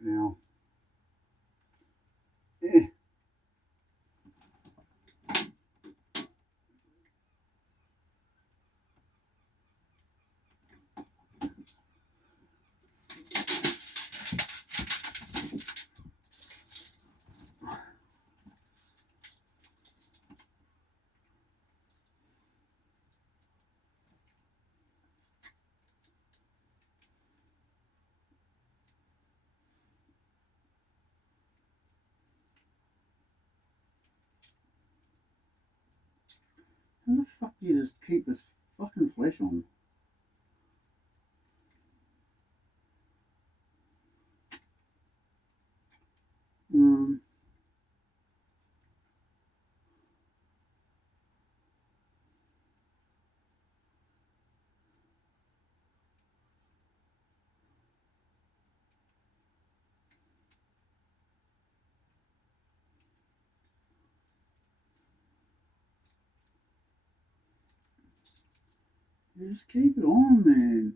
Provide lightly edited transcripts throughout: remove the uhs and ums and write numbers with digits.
Now, how the fuck do you just keep this fucking flash on? You just keep it on, man.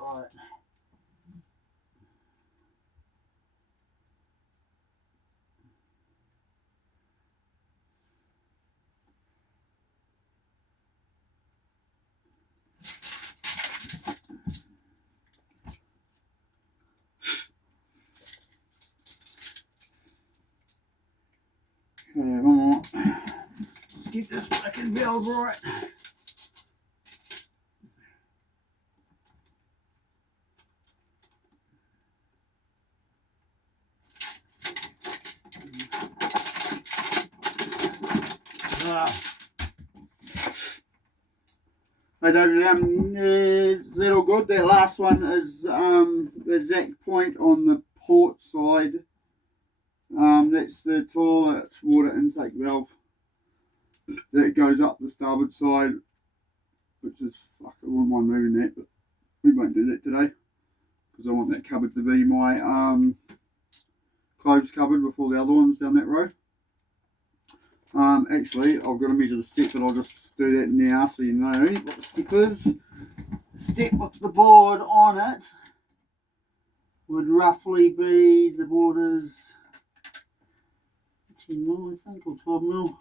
Right. Okay, one more. Let's get this fucking valve right. Hey David, is that all good? That last one is the exact point on the port side. That's the toilet water intake valve. that goes up the starboard side, which is, fuck, I wouldn't mind moving that, but we won't do that today because I want that cupboard to be my clothes cupboard before the other ones down that row. Actually, I've got to measure the step, but I'll just do that now so you know what the step is. The step with the board on it would roughly be, the board is 10 mil, I think, or 12 mil.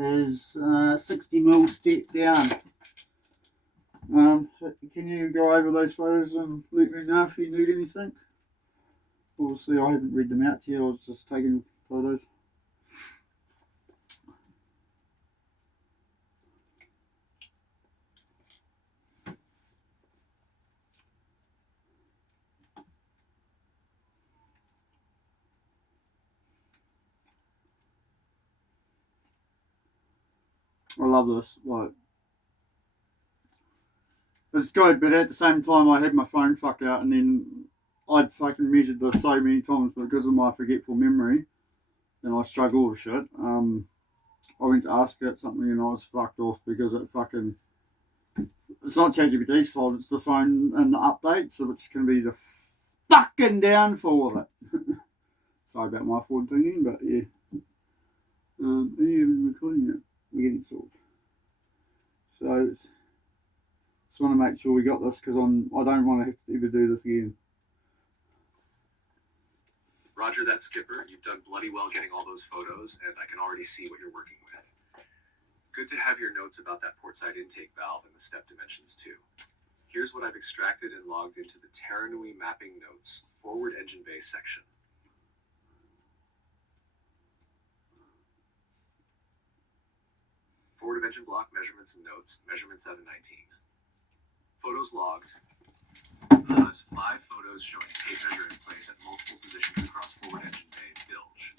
Is 60 mil step down. Can you go over those photos and let me know if you need anything? Obviously, I haven't read them out to you, I was just taking photos. I love this, like, it's good, but at the same time I had my phone fuck out and then I'd fucking measured this so many times, but because of my forgetful memory and I struggle with shit, I went to ask it something and I was fucked off because it fucking, it's not ChatGPT's fault, it's the phone and the updates, which can be the fucking downfall of it. Sorry about my forward thinking, but yeah. Yeah, we're recording it. We're getting sorted. So, just want to make sure we got this because I don't want to have to ever do this again. Roger that, Skipper. You've done bloody well getting all those photos, and I can already see what you're working with. Good to have your notes about that portside intake valve and the step dimensions too. Here's what I've extracted and logged into the Taranui mapping notes forward engine bay section. Forward of engine block measurements and notes, measurements out of 19. Photos logged. 5 photos showing tape measure in place at multiple positions across forward engine bay bilge.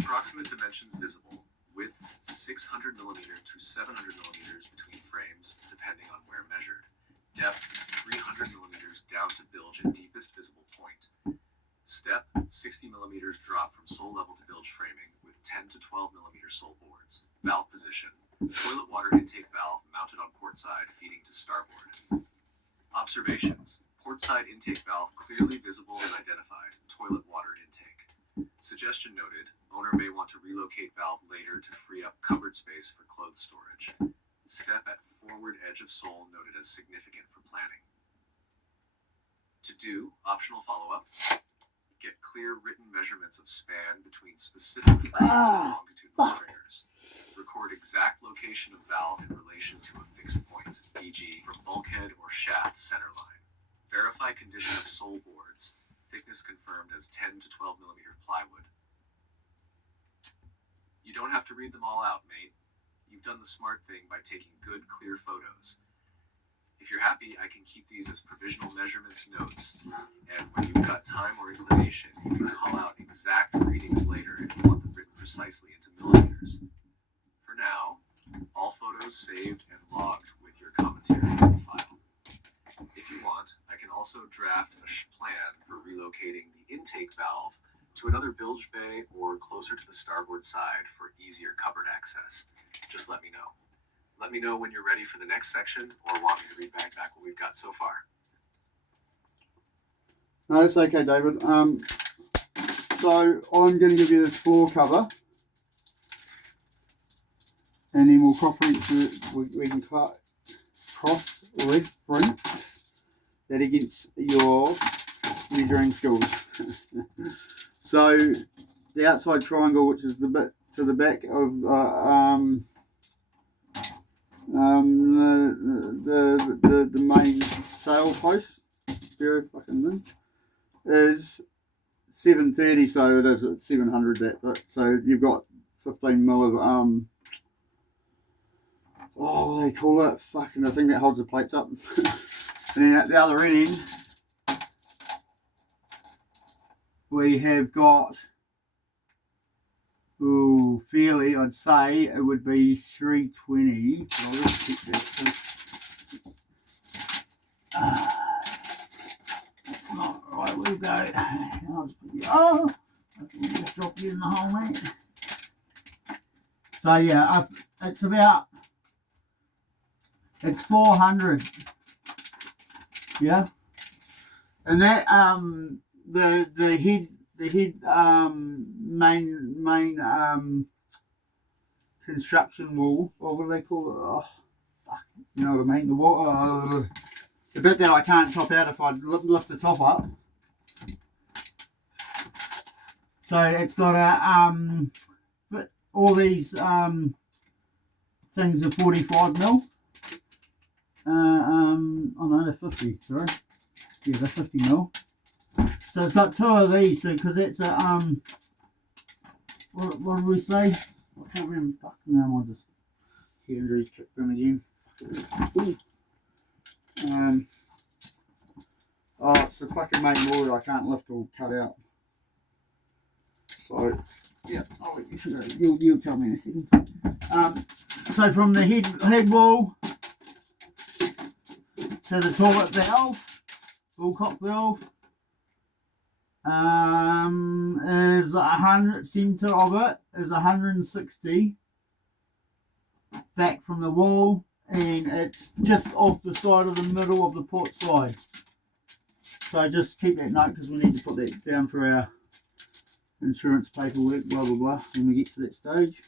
Approximate dimensions visible. Widths 600 millimeters to 700 millimeters between frames, depending on where measured. Depth 300 millimeters down to bilge at deepest visible point. Step 60 millimeters drop from sole level to bilge framing with 10 to 12 millimeter sole boards. Valve position. Toilet water intake valve mounted on port side feeding to starboard. Observations. Port side intake valve clearly visible and identified. Toilet water intake. Suggestion noted. Owner may want to relocate valve later to free up cupboard space for clothes storage. Step at forward edge of sole noted as significant for planning. To do, optional follow-up. Get clear written measurements of span between specific frames and longitudinal stringers. Record exact location of valve in relation to a fixed point, e.g. from bulkhead or shaft center line. Verify condition of sole boards. Thickness confirmed as 10 to 12 millimeter plywood. You don't have to read them all out, mate. You've done the smart thing by taking good, clear photos. If you're happy, I can keep these as provisional measurements notes, and when you've got time or inclination, you can call out exact readings later if you want them written precisely into millimeters. For now, all photos saved and logged with your commentary in the file. If you want, I can also draft a plan for relocating the intake valve to another bilge bay or closer to the starboard side for easier cupboard access. Just let me know. Let me know when you're ready for the next section or want me to read back what we've got so far. No, that's okay, David. So I'm going to give you this floor cover, and then we'll we can cross-reference that against your measuring skills. So the outside triangle, which is the bit to the back of the main sail post, very fucking thing, is 730. So it is at 700 that bit. So you've got 15 mil of what do they call it? Fucking the thing that holds the plates up. And then at the other end, we have got, fairly, I'd say it would be 320. I'll just check that. That's not right. We'll go. I'll just put you. I can just drop you in the hole, mate. So yeah, it's 400. Yeah, and that the head main construction wall. What do they call it? Oh, fuck, you know what I mean? The wall, the bit that I can't top out if I lift the top up. So it's got all these things are 45 mil. Oh no, they're 50. Sorry, yeah, they're 50 mil. So it's got 2 of these, because it's a what did we say? I can't remember. Fuck, now I just head injuries kicked in again. Oh, it's the fucking main board I can't lift or cut out. So yeah, I'll let you figure it. You'll tell me in a second. So from the head wall to the toilet valve, bullcock valve, is 100 centre of it is 160 back from the wall, and it's just off the side of the middle of the port side. So just keep that note, because we need to put that down for our insurance paperwork, blah blah blah, when we get to that stage.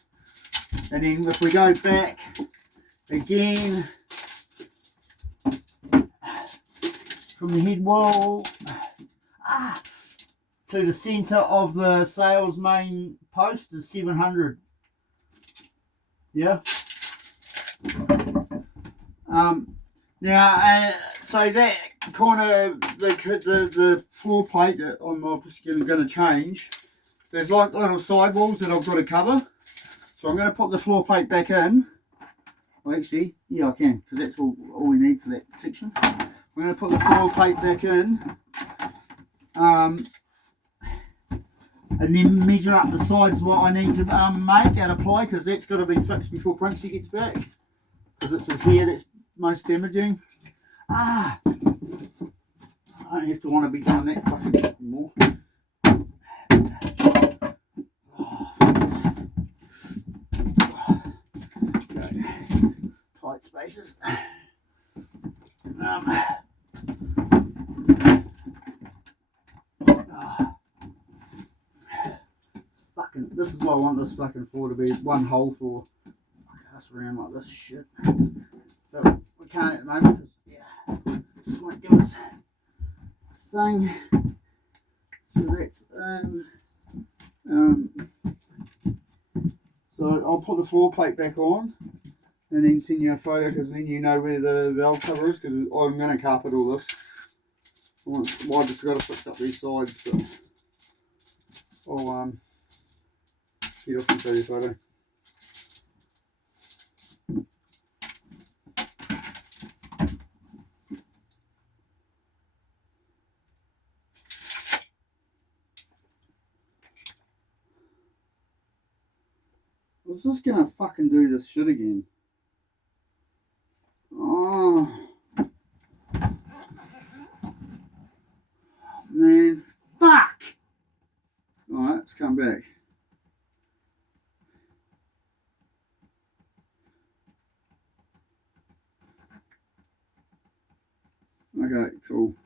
And then if we go back again from the head wall to the centre of the sails main post is 700. Yeah. Now, so that kind of the floor plate that I'm obviously going to change. There's like little sidewalls that I've got to cover. So I'm going to put the floor plate back in. Well, actually, yeah, I can, because that's all we need for that section. I'm going to put the floor plate back in. And then measure up the sides what I need to make and apply, because that's got to be fixed before Prinksy gets back, because it's his hair that's most damaging. I don't have to want to be doing that fucking shit anymore. Okay. Tight spaces. This is why I want this fucking floor to be one hole for us around like this shit. But we can't at the moment, because this won't give us a thing. So that's so I'll put the floor plate back on and then send you a photo, because then you know where the valve cover is, because I'm going to carpet all this. Well, I just got to fix up these sides, but I'll get off and show you a photo. I was just gonna fucking do this shit again. Oh man, fuck! Alright, let's come back. Okay, cool.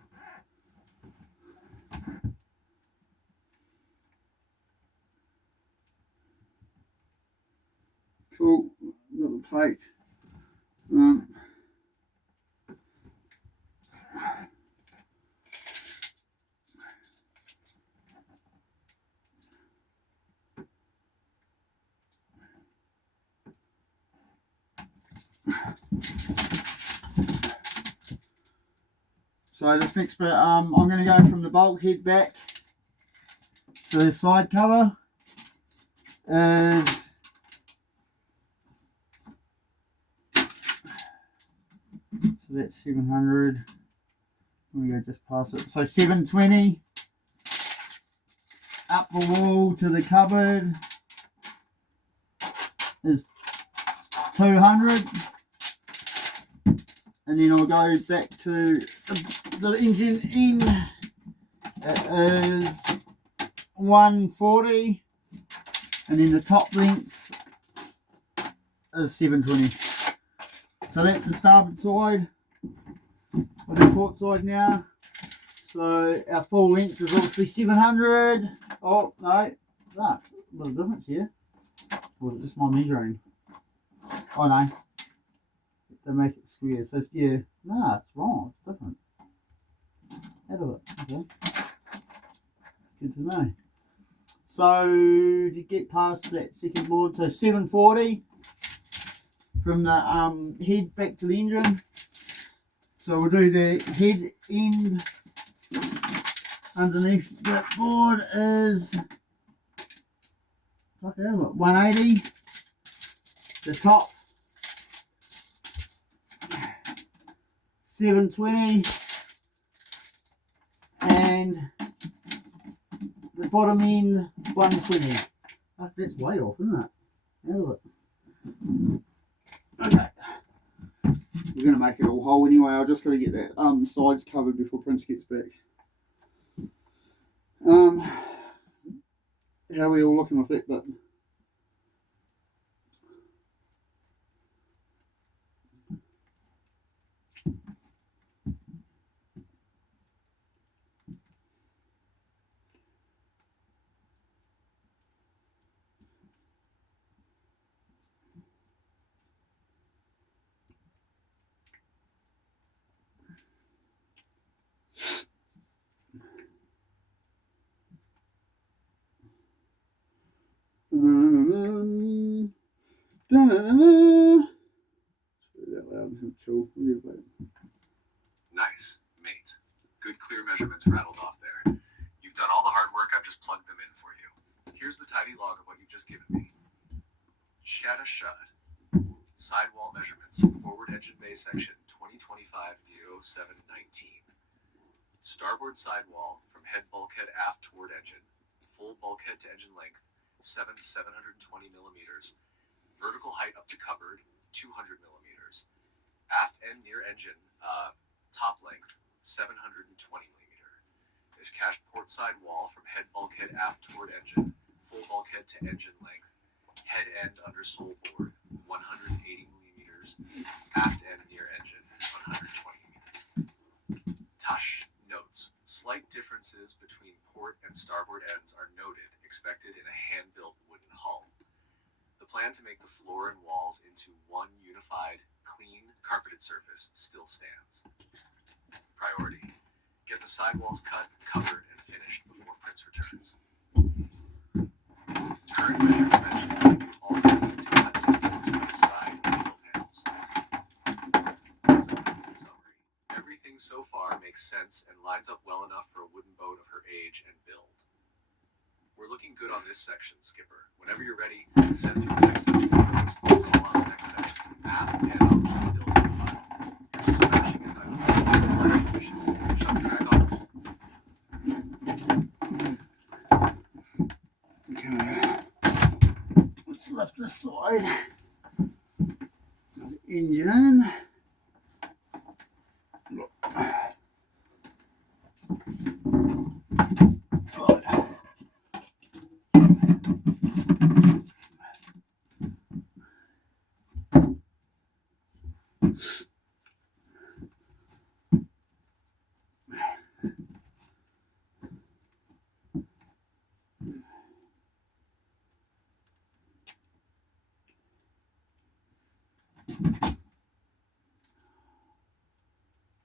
Cool, got the plate. So this next bit, I'm going to go from the bulkhead back to the side cover. Is so that's 700. We go just past it. So 720 up the wall to the cupboard is 200. And then I'll go back to the engine end. It is 140, and then the top length is 720. So that's the starboard side. We'll do port side now. So our full length is obviously 700. Oh no, that a little difference here. Or is it just my measuring? Oh no, they make it square. So it's, yeah, no, it's wrong. It's different. Out of it. Okay. Good to know. So to get past that second board, so 740 from the head back to the engine. So we'll do the head end underneath that board is 180. The top 720, and the bottom end 120. Oh, that's way off, isn't it? Out of it. Okay. We're going to make it all whole anyway. I've just got to get that sides covered before Prince gets back. How are we all looking with that bit? Nice, mate. Good clear measurements rattled off there. You've done all the hard work, I've just plugged them in for you. Here's the tidy log of what you've just given me. Shatta shut. Sidewall measurements. Forward engine bay section 2025-0719. Starboard sidewall from head bulkhead aft toward engine. Full bulkhead to engine length 720 millimeters. Vertical height up to cupboard 200 millimeters. Aft end near engine top length 720 millimeter. Is cache port side wall from head bulkhead aft toward engine. Full bulkhead to engine length. Head end under sole board 180 millimeters. Aft end near engine 120 meters. Tush notes. Slight differences between port and starboard ends are noted, expected in a hand-built wooden hull. The plan to make the floor and walls into one unified, clean, carpeted surface still stands. Priority. Get the sidewalls cut, covered, and finished before Prince returns. Current measure dimensions all you need to cut details for the side window panels. Summary. Everything so far makes sense and lines up well enough for a wooden boat of her age and build. We're looking good on this section, Skipper. Whenever you're ready, send through text and photos. We'll call on the next section. Aft and up to the building file. You're smashing it. Shall we crack on? Okay. Let's lift this side of the engine. Side.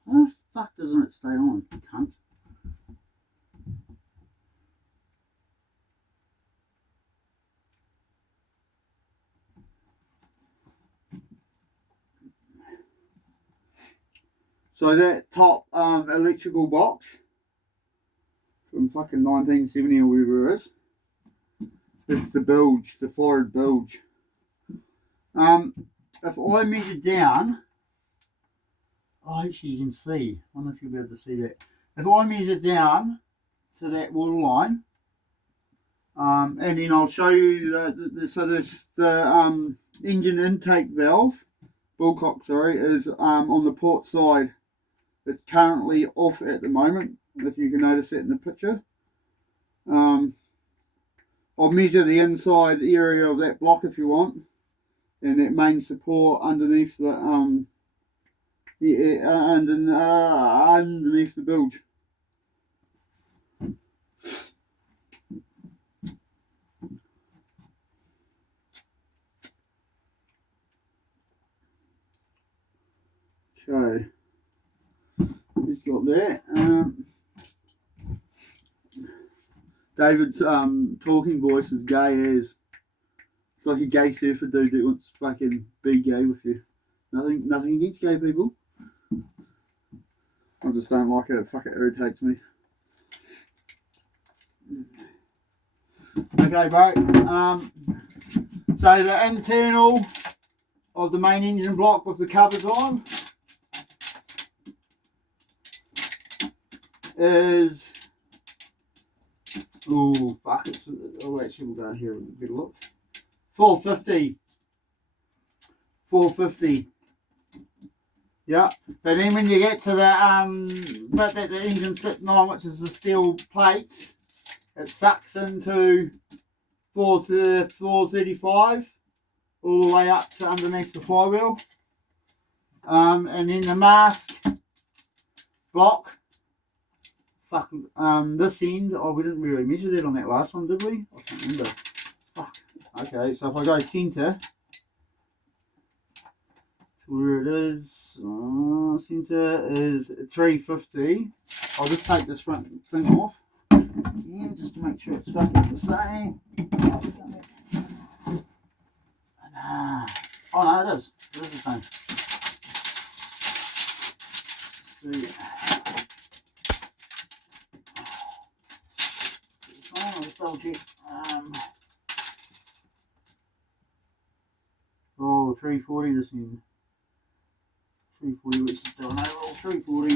How the fuck doesn't it stay on, cunt? So that top electrical box from fucking 1970 or whatever it is the bilge, the forward bilge. If I measure down, oh, actually you can see, I wonder if you'll be able to see that. If I measure down to that water line, and then I'll show you so there's the engine intake valve, bullcock sorry, is on the port side. It's currently off at the moment, if you can notice that in the picture. I'll measure the inside area of that block if you want. and that main support underneath the underneath the bilge. So he's got that. David's talking voice is gay as. It's like a gay surfer dude that wants to fucking be gay with you. Nothing against gay people. I just don't like it. Fuck, it irritates me. Okay, bro. So the internal of the main engine block with the covers on is, oh fuck, I'll actually we'll go here and get a look. 450. Yeah, but then when you get to the bit that the engine's sitting on, which is the steel plates, it sucks into 435 all the way up to underneath the flywheel. And then the mask block, this end, we didn't really measure that on that last one, did we? I can't remember. Fuck. Okay, so if I go centre, where it is, centre is 350. I'll just take this front thing off, just to make sure it's fucking the same. Oh no, it is the same. I'll just double check. 340 this end. 340, which is still an overall 340.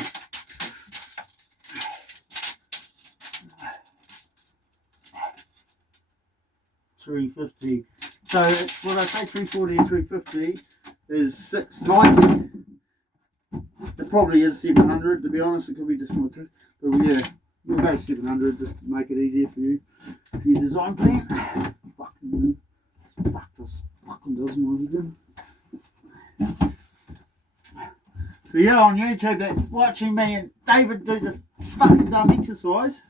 $350. So what I say 340 and 350 is 690. It probably is 700 to be honest. It could be just more too. But yeah, we'll go 700 just to make it easier for you. For your design plan. Fucking doesn't want to do. So yeah, on YouTube that's watching me and David do this fucking dumb exercise.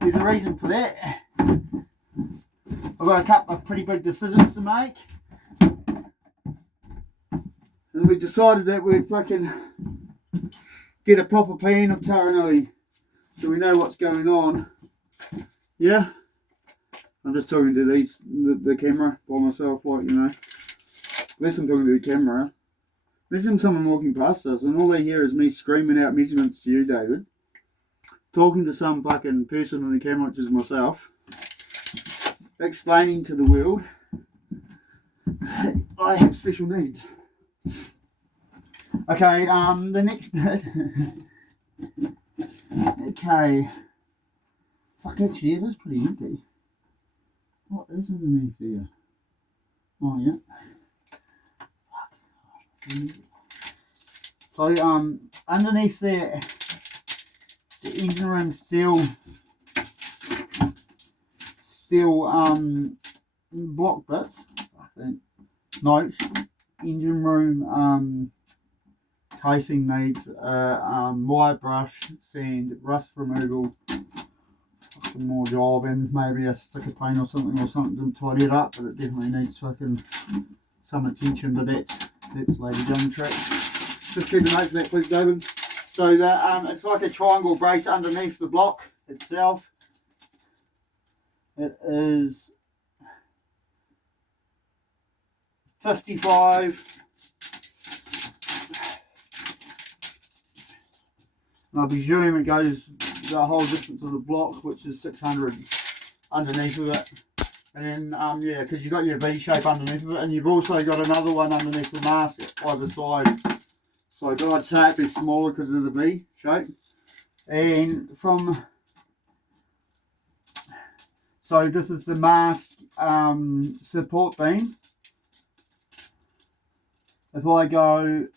There's a reason for that. I've got a couple of pretty big decisions to make. And we decided that we'd fucking get a proper plan of Taranui. So we know what's going on. Yeah? I'm just talking to the camera by myself, like, you know. Unless I'm talking to the camera. Imagine someone walking past us and all they hear is me screaming out measurements to you, David. Talking to some fucking person on the camera, which is myself. Explaining to the world I have special needs. Okay, the next bit. Okay. Fuck, actually, it is pretty empty. What is underneath there? Oh, yeah. So, underneath there, the engine room steel block bits. Note, engine room casing needs wire brush, sand, rust removal, some more job, and maybe a sticker paint or something to tidy it up, but it definitely needs fucking some attention, but that's Lady Young track. Just keep a note of that, please, David. So that it's like a triangle brace underneath the block itself. It is 55. And I presume it goes the whole distance of the block, which is 600 underneath of it. And then, yeah, because you've got your V shape underneath of it, and you've also got another one underneath the mask at either side. So but I'd say it'd be smaller because of the V shape. And so this is the mask support beam. If I go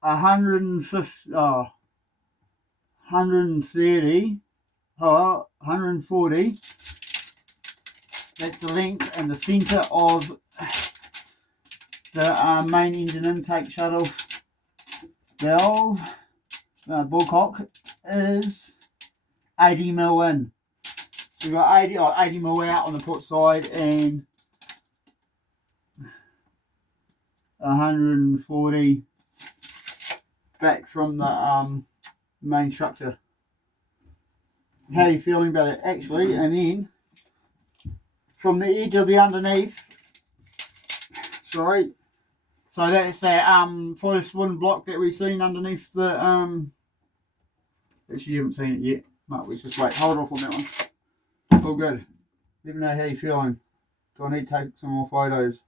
150, 130, 140, That's the length and the centre of the main engine intake shuttle valve. Bullcock is 80mm in. So we've got 80mm out on the port side and 140 back from the main structure. How are you feeling about it? Actually, and then from the edge of the underneath, sorry, so that's that first wind block that we've seen underneath the actually you haven't seen it yet. No, let's just wait, hold off on that one. All good. Let me know how you're feeling. Do I need to take some more photos?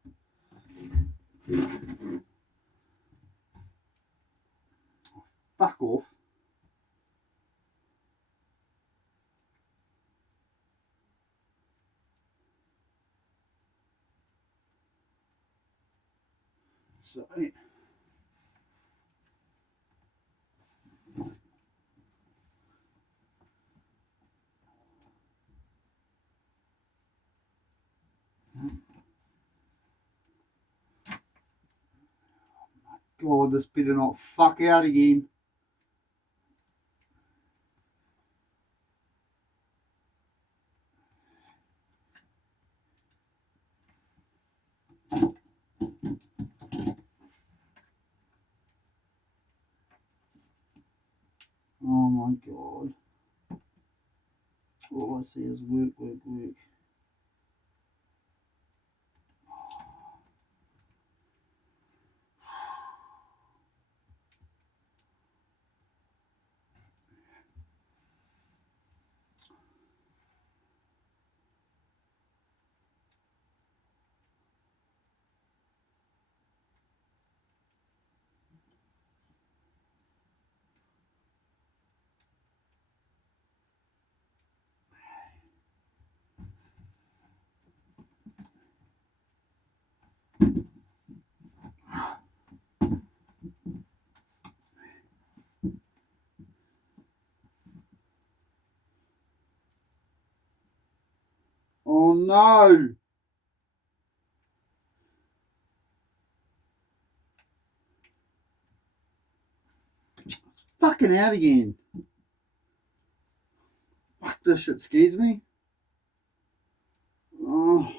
Fuck off. Sorry. God, this better not fuck out again. Oh my God. All I see is work, work, work. Oh no! It's fucking out again. Fuck, this shit scares me. Oh.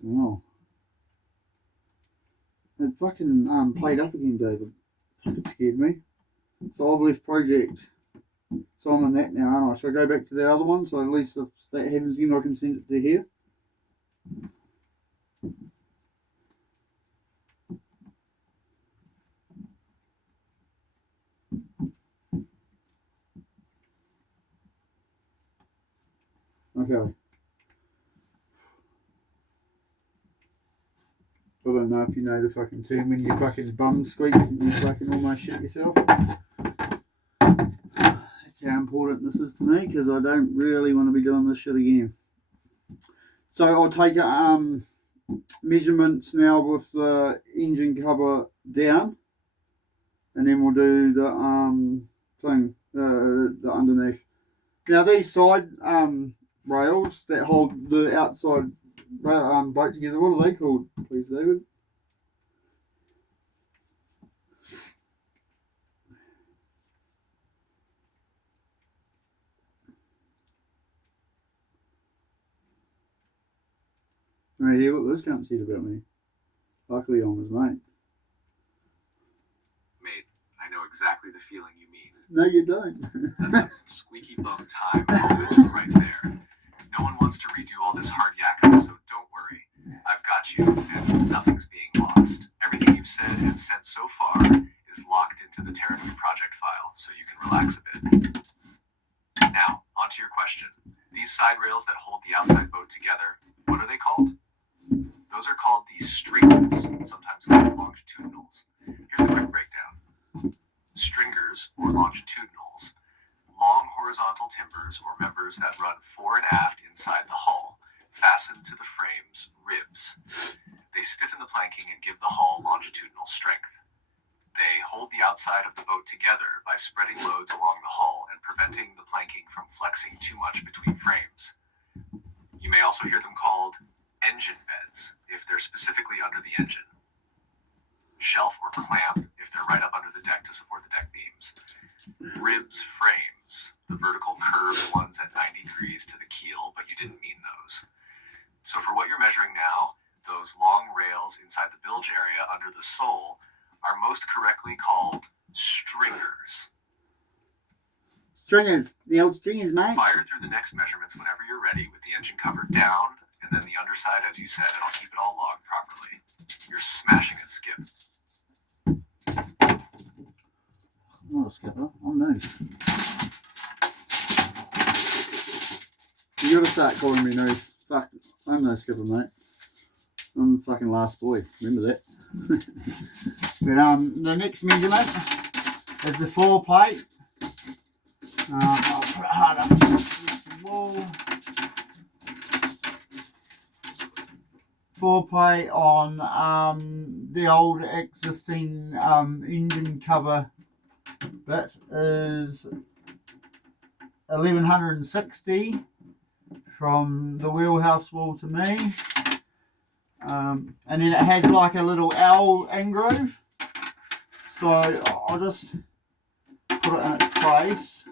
No. It fucking played up again, David. Fucking scared me. So I've left project. So I'm on that now, aren't I? Shall I go back to the other one? So at least if that happens again, I can send it to here. Okay. I don't know if you know the fucking term when your fucking bum squeaks and you fucking almost shit yourself. That's how important this is to me because I don't really want to be doing this shit again. So I'll take measurements now with the engine cover down, and then we'll do the thing, the underneath. Now these side rails that hold the outside boat together. What are they called, please, David? Right here, what this cunt said about me. Luckily, I'm his mate. Mate, I know exactly the feeling you mean. No, you don't. That's a squeaky bum time moment right there. No one wants to redo all this hard yakking, so don't worry. I've got you, and nothing's being lost. Everything you've said and sent so far is locked into the Taranui project file, so you can relax a bit. Now, on to your question. These side rails that hold the outside boat together, what are they called? Those are called the stringers, sometimes called longitudinals. Here's the quick breakdown. Stringers, or longitudinals, long horizontal timbers or members that run fore and aft inside the hull, fastened to the frame's ribs. They stiffen the planking and give the hull longitudinal strength. They hold the outside of the boat together by spreading loads along the hull and preventing the planking from flexing too much between frames. You may also hear them called engine beds if they're specifically under the engine. Shelf or clamp if they're right up under the deck to support the deck beams. Ribs frames, the vertical curved ones at 90 degrees to the keel, but you didn't mean those. So for what you're measuring now, those long rails inside the bilge area under the sole are most correctly called stringers. Stringers, the old stringers, mate. Fire through the next measurements whenever you're ready with the engine cover down and then the underside as you said, and I'll keep it all logged properly. You're smashing it, Skip. I'm not a skipper, I'm nice. You gotta start calling me nice. Fuck, I'm no skipper, mate. I'm the fucking last boy, remember that. But the next measurement is the floor plate. I'll put it hard up against the wall. Floor plate on the old existing engine cover bit is 1160 from the wheelhouse wall to me. And then it has like a little L engroove, so I'll just put it in its place.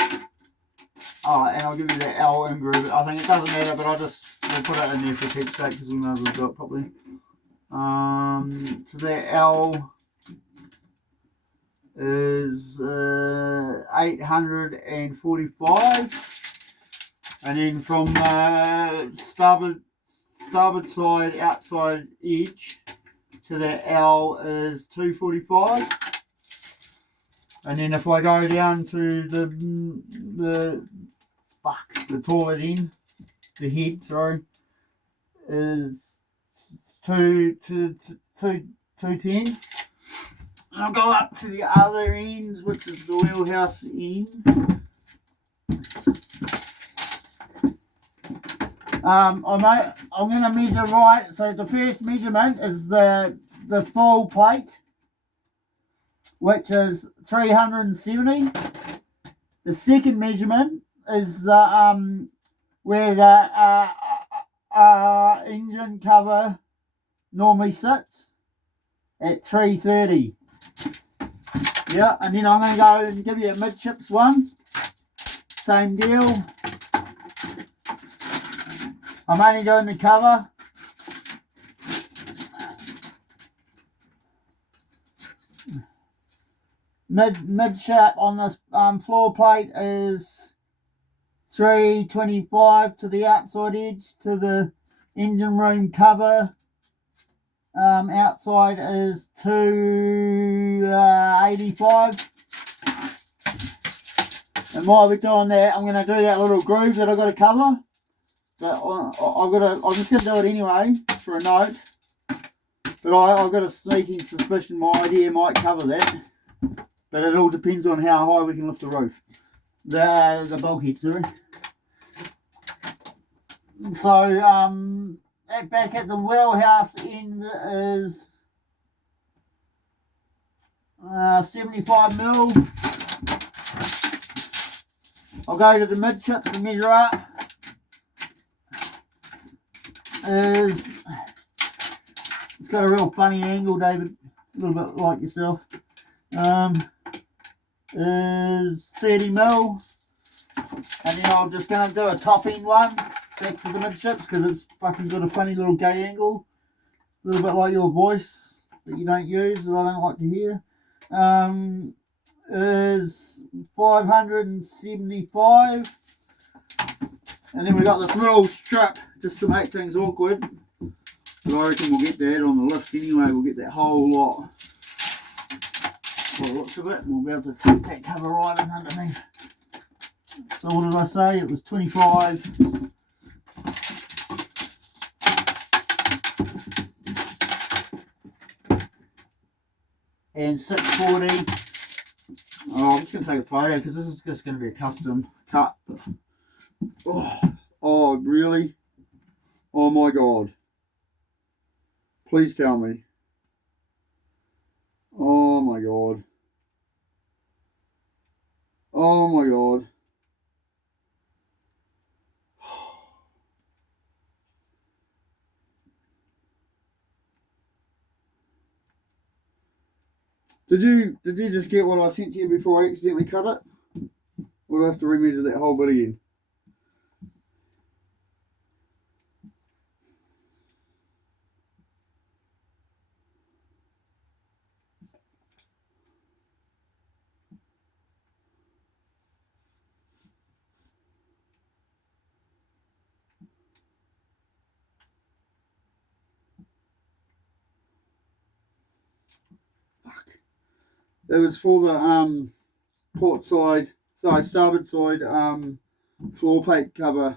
And I'll give you the L engroove. I think it doesn't matter, but we'll put it in there for keepsake because we know we've got it properly. So that L is 845, and then from starboard side outside edge to the L is 245, and then if I go down to the toilet end, the head, sorry, is 210. And I'll go up to the other ends, which is the wheelhouse end. I'm going to measure right. So the first measurement is the full plate, which is 370. The second measurement is the where the engine cover normally sits at 330. Yeah, and then I'm going to go and give you a midships one. Same deal. I'm only doing the cover. Midship on this floor plate is 325 to the outside edge to the engine room cover. Outside is 285. And while we're doing that, I'm going to do that little groove that I've got to cover. But I'm just going to do it anyway for a note. But I've got a sneaking suspicion my idea might cover that. But it all depends on how high we can lift the roof. The bulkhead, sorry. So, back at the wheelhouse end is 75 mil. I'll go to the midships and measure up. is, it's got a real funny angle, David, a little bit like yourself. Is 30 mil, and then I'm just going to do a top end one back to the midships because it's fucking got a funny little gay angle, a little bit like your voice that you don't use, that I don't like to hear. Is 575, and then we got this little strip just to make things awkward, but I reckon we'll get that on the lift anyway. We'll get that whole lot by the looks of it, and we'll be able to tuck that cover right in underneath. So what did I say? It was 25. And 640. Oh, I'm just going to take a photo because this is just going to be a custom cut. Oh, really? Oh my God. Please tell me. Oh my God. Oh my God. Did you just get what I sent to you before I accidentally cut it? We'll have to remeasure that whole bit again. It was for the port side, sorry, starboard side floor plate cover.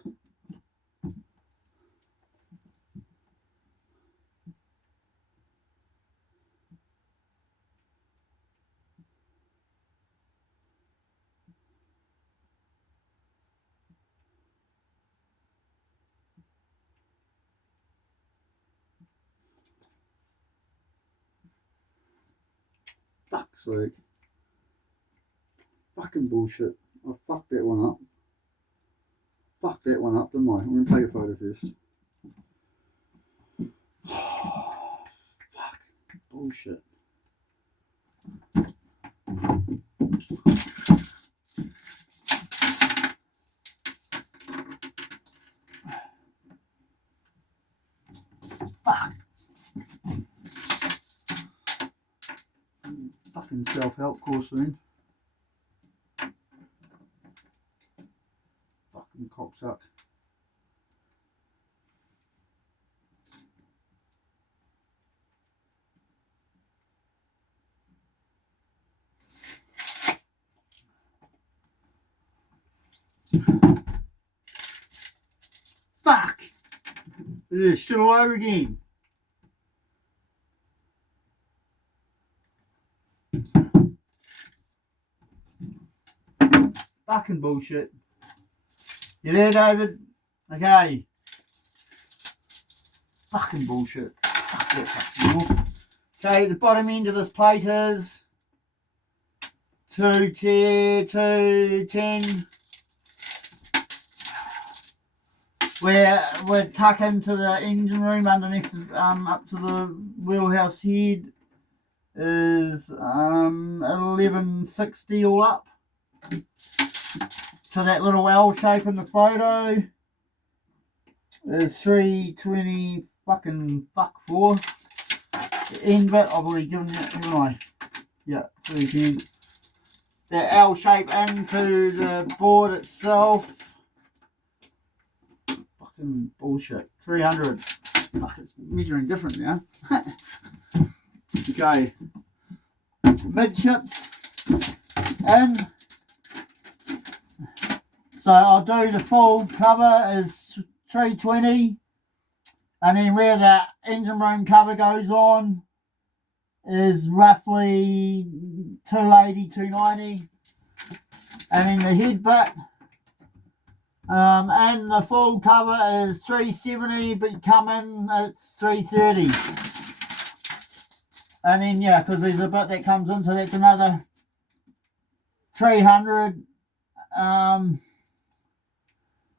Fuck's sake. Fucking bullshit. I fucked that one up. Fucked that one up, didn't I? I'm going to take a photo first. Fuck. Bullshit. Fuck. Fucking self-help course then. Fucking cocksuck. Fuck! This shit all over again. Fucking bullshit. You there, David? Okay. Fucking bullshit. Fuck that fucking more. Okay, the bottom end of this plate is 210. We're tucked into the engine room underneath, up to the wheelhouse head is 1160 all up. So that little L shape in the photo is 320 fucking fuck 4. The end bit I've already given you, haven't I? Yeah, 310. The L shape into the board itself. Fucking bullshit. 300. Fuck, it's measuring different now. Okay. Midships in. So I'll do the full cover is 320, and then where the engine room cover goes on is roughly 280, 290, and then the head bit and the full cover is 370, but come in it's 330, and then yeah, because there's a bit that comes in, so that's another 300.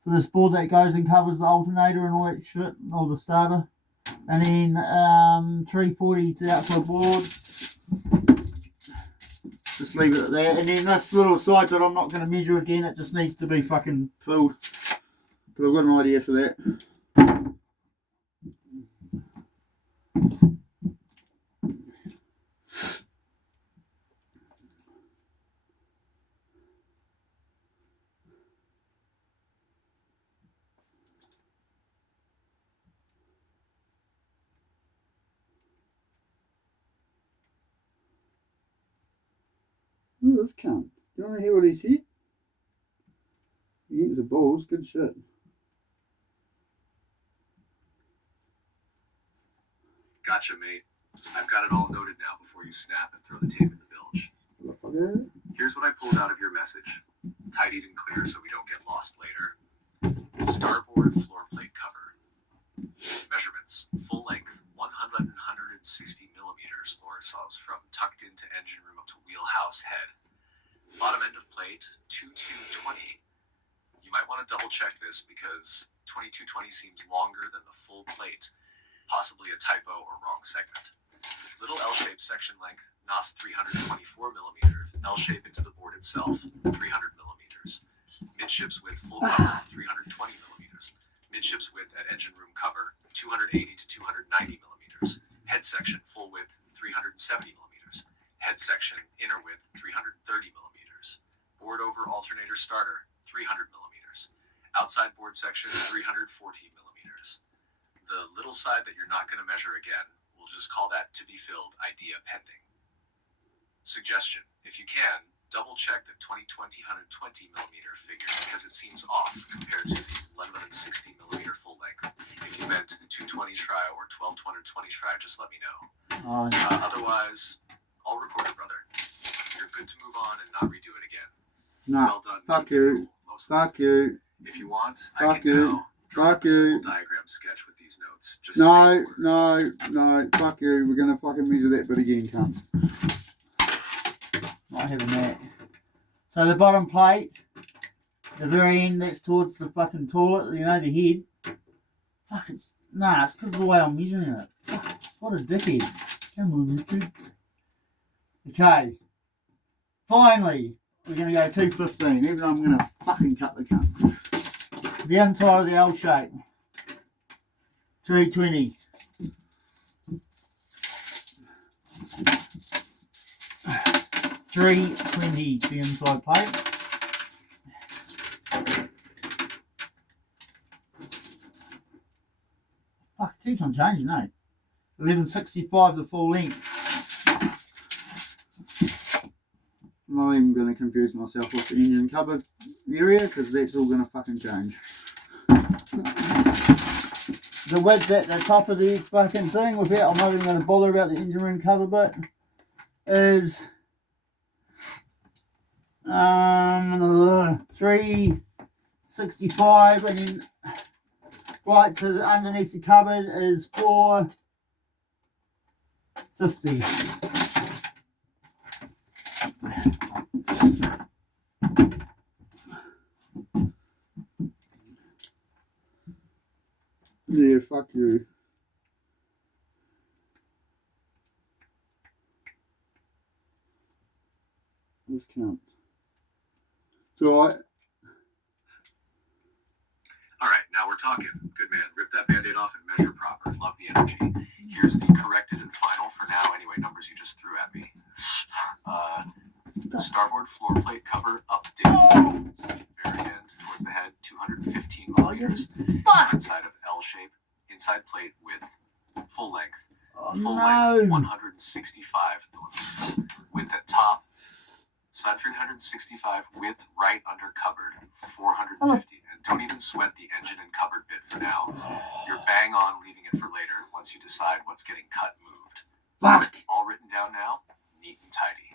for this board that goes and covers the alternator and all that shit, or the starter. And then 340 to the outside board. Just leave it at that. And then this little side bit I'm not going to measure again, it just needs to be fucking filled. But I've got an idea for that. Ooh, this cunt. Do you want to hear what he said? He eats the balls, good shit. Gotcha, mate. I've got it all noted now before you snap and throw the tape in the bilge. Okay. Here's what I pulled out of your message. Tidied and clear so we don't get lost later. Starboard floor plate cover. Measurements. Full length 100 and 160 millimeters floor saws from tucked into engine room up to wheelhouse head. Bottom end of plate 2220. You might want to double check this because 2220 seems longer than the full plate. Possibly a typo or wrong segment. Little L-shaped section length, NOS 324 millimeters, L-shape into the board itself, 300 millimeters. Midships width full cover, 320 millimeters. Midships width at engine room cover, 280 to 290 millimeters. Head section full width, 370 millimeters. Head section inner width, 330 millimeters. Board over alternator starter, 300 millimeters. Outside board section, 340 millimeters. The little side that you're not going to measure again, we'll just call that to be filled idea pending. Suggestion, if you can, double check the 2020 120 millimeter figure because it seems off compared to the 1160 millimeter full length. If you meant 220 try or 1220 try, just let me know. Otherwise, I'll record it, brother. You're good to move on and not redo it again. Nah, well done. fuck you. Fuck you. If you want, fuck I can you. now draw Fuck a you. simple diagram sketch with these notes. Just No, fuck you. We're gonna fucking measure that bit again, cunt. Not having that. So the bottom plate, the very end that's towards the fucking toilet, you know, the head. Fuck, it's because of the way I'm measuring it. Fuck, what a dickhead. Come on, Richard. Okay. Finally, we're gonna go 215, even though I'm gonna fucking cut the cunt. The inside of the L shape, 320. $320 the inside plate. Fuck, it keeps on changing, eh? 1165 the full length. I'm not even going to confuse myself with the engine cupboard area because that's all going to fucking change. The width at the top of the fucking thing, without, I'm not even going to bother about the engine room cover bit, is 365, and then right to the underneath the cupboard is 450. Yeah, fuck you. This count. It's alright. Alright, now we're talking. Good man. Rip that band-aid off and measure proper. Love the energy. Here's the corrected and final for now. Anyway, numbers you just threw at me. Starboard floor plate cover up dip. Very end towards the head, 215 millimeters. Inside of L shape. Inside plate width. Full length. Full length 165 millimeters. Width at top. Side 365 width right under cupboard 450. And don't even sweat the engine and cupboard bit for now. You're bang on leaving it for later once you decide what's getting cut moved. Fuck. All written down now, neat and tidy.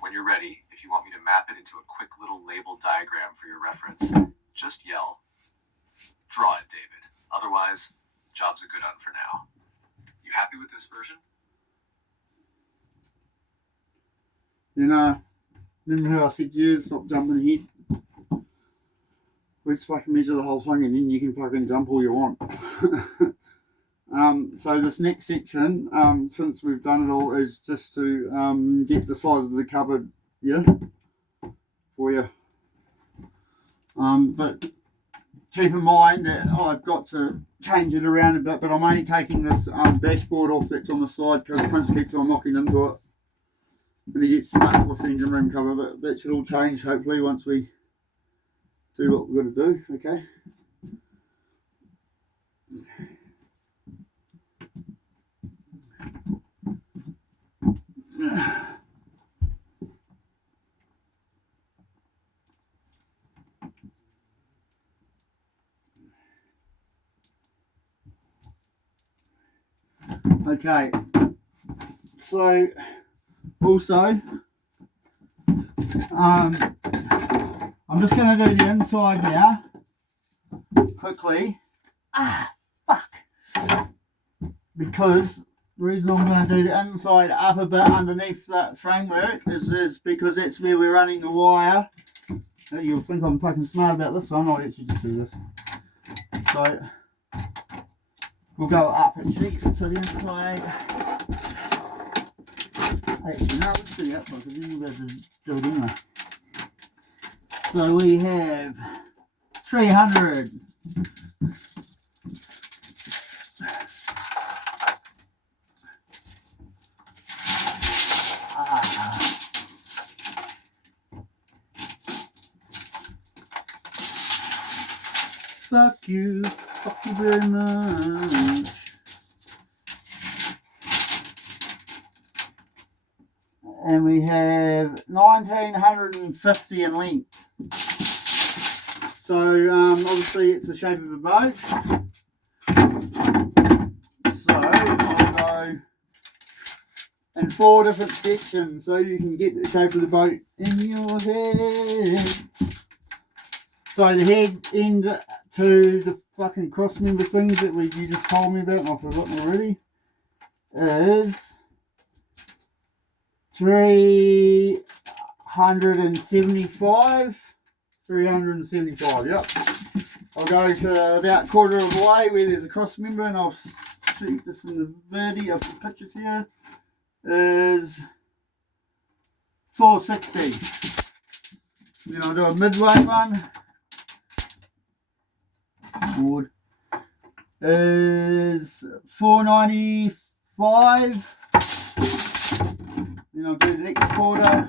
When you're ready, if you want me to map it into a quick little label diagram for your reference, just yell, "Draw it, David." Otherwise, job's a good one for now. You happy with this version? You know, remember how I said to you, stop jumping ahead? let's fucking measure the whole thing and then you can fucking jump all you want. So this next section, since we've done it all, is just to get the size of the cupboard, yeah, for you. But keep in mind that I've got to change it around a bit, but I'm only taking this dashboard off that's on the side because Prince keeps on knocking into it and he gets stuck with the engine room cover, but that should all change hopefully once we do what we've got to do, okay? Okay, so also I'm just going to do the inside now quickly. Because the reason I'm going to do the inside up a bit underneath that framework is because that's where we're running the wire. You'll think I'm fucking smart about this, so I might actually just do this. So we'll go up actually, so the inside. Actually, no, let's do the outside because then we'll be able to do it anyway. So we have 300. Fuck you very much. And we have 1950 in length. So obviously it's the shape of a boat. So I'll go in 4 different sections so you can get the shape of the boat in your head. So the head end to the fucking cross member things that you just told me about and I've forgotten already is 375, yep. I'll go to about quarter of the way where there's a cross member and I'll shoot this in the video, the picture to you, is 460. Then I'll do a midway one. Board is 495. Then I'll do the next quarter.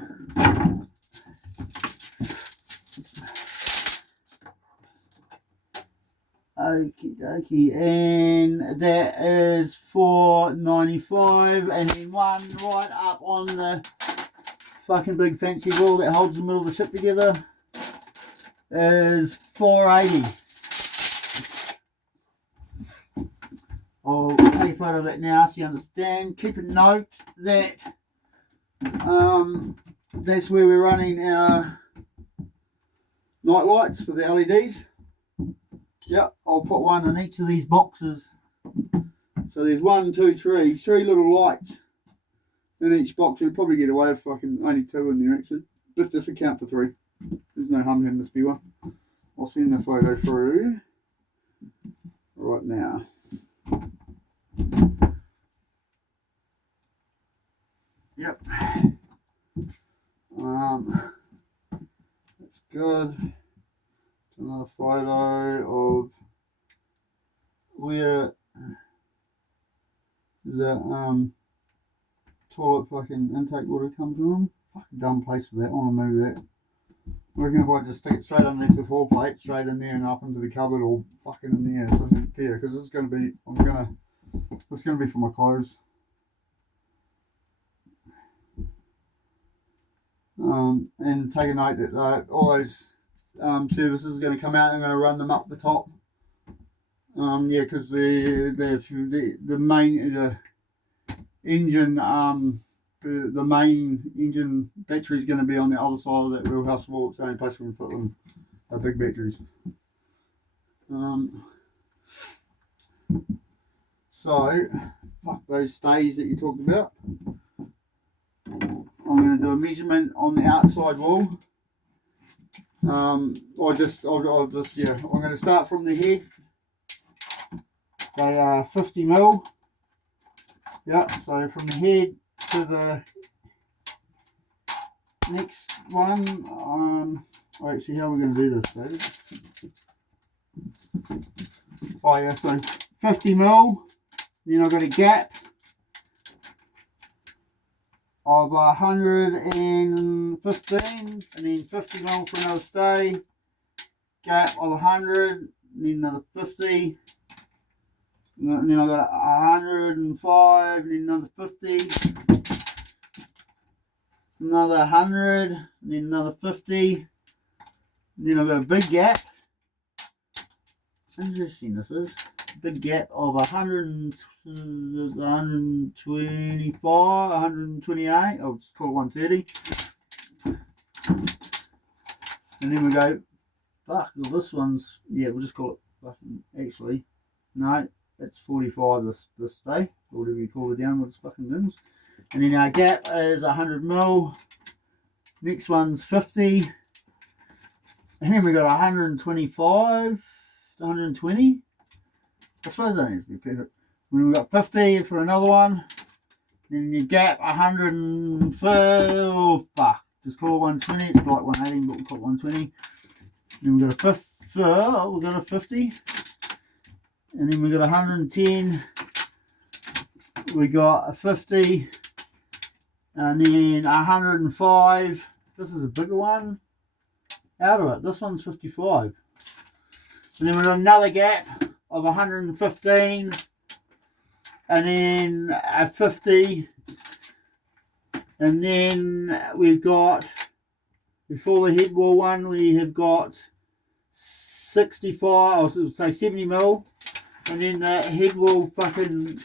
Okie dokie, and that is 495, and then one right up on the fucking big fancy wall that holds the middle of the ship together is 480. I'll take a photo of that now so you understand. Keep a note that that's where we're running our night lights for the LEDs. Yep, I'll put one in each of these boxes. So there's 1, 2, 3, 3 little lights in each box. We'll probably get away with fucking only 2 in there actually. But just account for 3. There's no harm in having this be one. I'll send the photo through right now. Yep. That's good. Another photo of where the toilet fucking intake water comes from. Fucking dumb place for that. I want to move that. I reckon if I just stick it straight underneath the floor plate, straight in there and up into the cupboard or fucking in there, something there, because this is going to be, this is going to be for my clothes. And take a note that all those services are going to come out and I'm going to run them up the top. Yeah, because the engine the main engine battery is going to be on the other side of that wheelhouse wall. It's the only place we can put them, big batteries. So fuck those stays that you talked about. I'm going to do a measurement on the outside wall I'll just, yeah, I'm going to start from the head. They are 50 mil. Yeah, so from the head to the next one, actually, how are we going to do this, David? Oh yeah, so 50 mil, then I've got a gap of 115, and then 50 mil for another stay, gap of 100, and then another 50, and then I've got 105, and then another 50, another 100, and then another 50, and then I've got a big gap. Interesting, this is big gap of 125, 128, I'll just call it 130, and then we go, fuck, well, this one's, yeah, we'll just call it fucking, actually, no, it's 45 this day, or whatever you call the downwards fucking bins, and then our gap is 100 mil, next one's 50, and then we got 125, 120, I suppose that needs to be perfect. When we got 50 for another one, then you gap 150, oh fuck, just call it 120, it's like 180, but we'll call it 120. Then we got a 50, we got a 50, and then we got 110, we got a 50, and then 105, this is a bigger one, out of it, this one's 55. And then we got another gap of 115, and then a 50, and then we've got, before the head wall one, we have got 65, I'll say 70 mil, and then the head wall fucking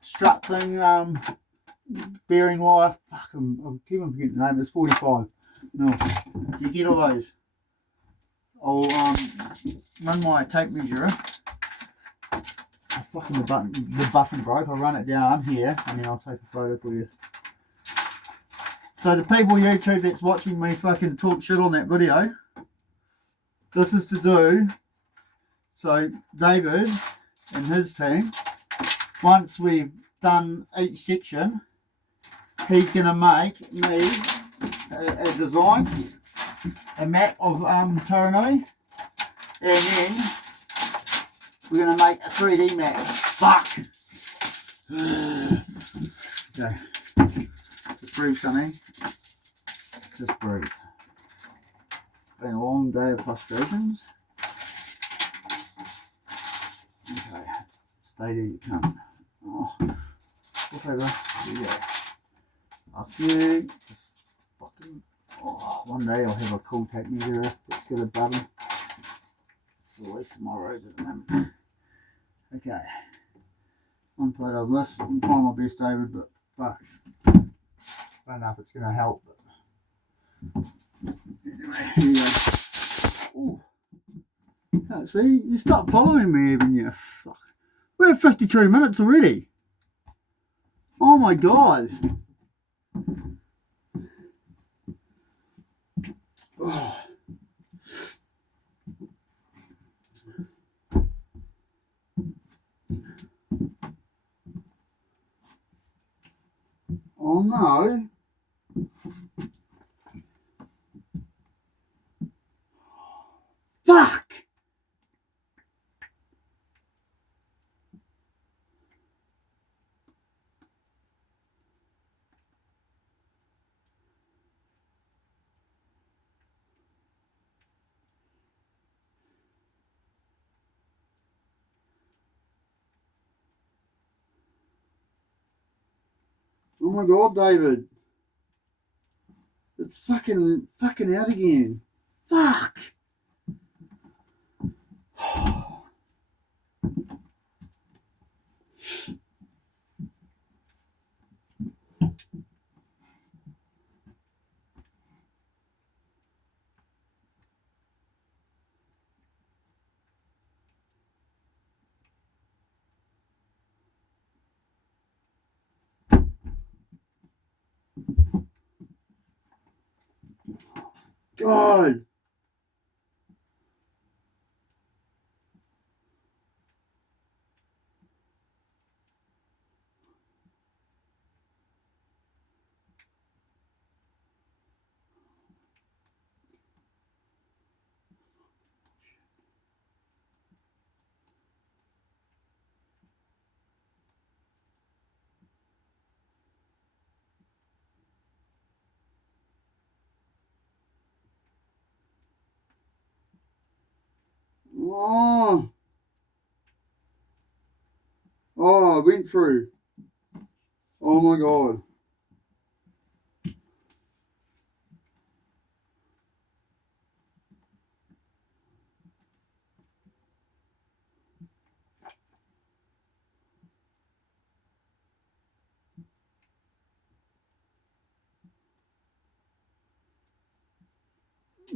strut thing, bearing wire, fuck, I'm keep on forgetting the name, it's 45 mil. Do you get all those? I'll run my tape measure. Fucking the button broke. I'll run it down here and then I'll take a photo for you. So the people on YouTube that's watching me fucking talk shit on that video, this is to do, so David and his team, once we've done each section, he's going to make me a design, a map of Taranui, and then we're going to make a 3D map. Fuck! Okay. Just breathe, Sonny. Just breathe. It's been a long day of frustrations. Okay. Stay there, you cunt. Oh. Look over. Here you go. Up you. Just fucking. Oh, one day I'll have a cool tape measure that's got a button. It's at least tomorrow's at the moment. Okay. One photo of this. I'm trying my best, David, but fuck. I don't know if it's going to help. But anyway, here you go. Ooh. Can't see. You stop following me even, you fuck. We're at 53 minutes already. Oh my god. Oh. Oh no. Fuck! Oh my god, David. It's fucking out again. Fuck! God! Oh. Oh, I went through. Oh my god.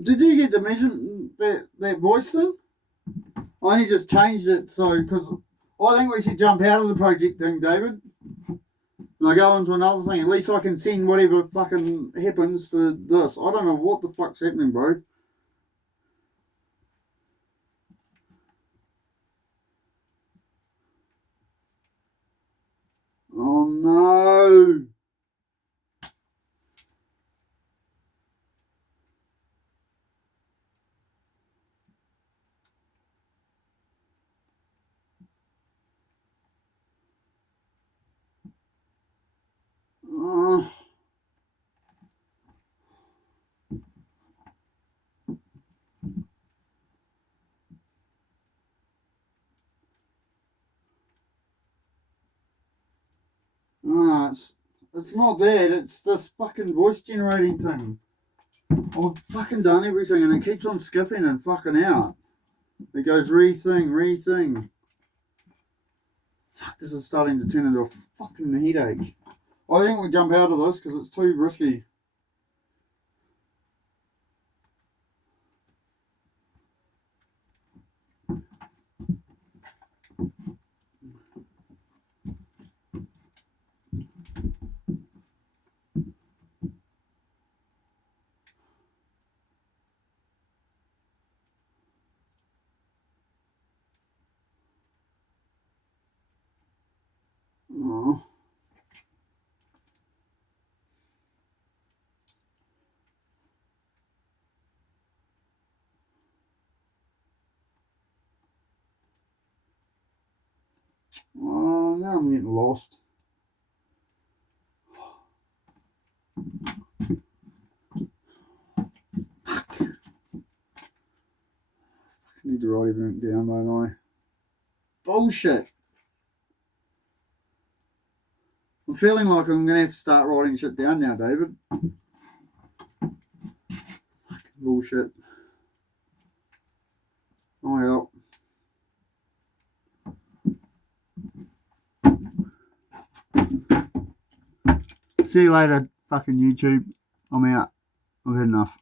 Did you get the measurement, that voice thing? I only just changed it so, because I think we should jump out of the project thing, David. And I go into another thing. At least I can send whatever fucking happens to this. I don't know what the fuck's happening, bro. Oh no. Oh. No, it's not that. It's this fucking voice generating thing. I've fucking done everything and it keeps on skipping and fucking out. It goes re-thing. Fuck, this is starting to turn into a fucking headache. I think we jump out of this because it's too risky. Oh. Oh, now I'm getting lost. I need to write everything down, don't I? Bullshit. I'm feeling like I'm going to have to start writing shit down now, David. Bullshit. Oh, well. See you later, fucking YouTube. I'm out. I've had enough.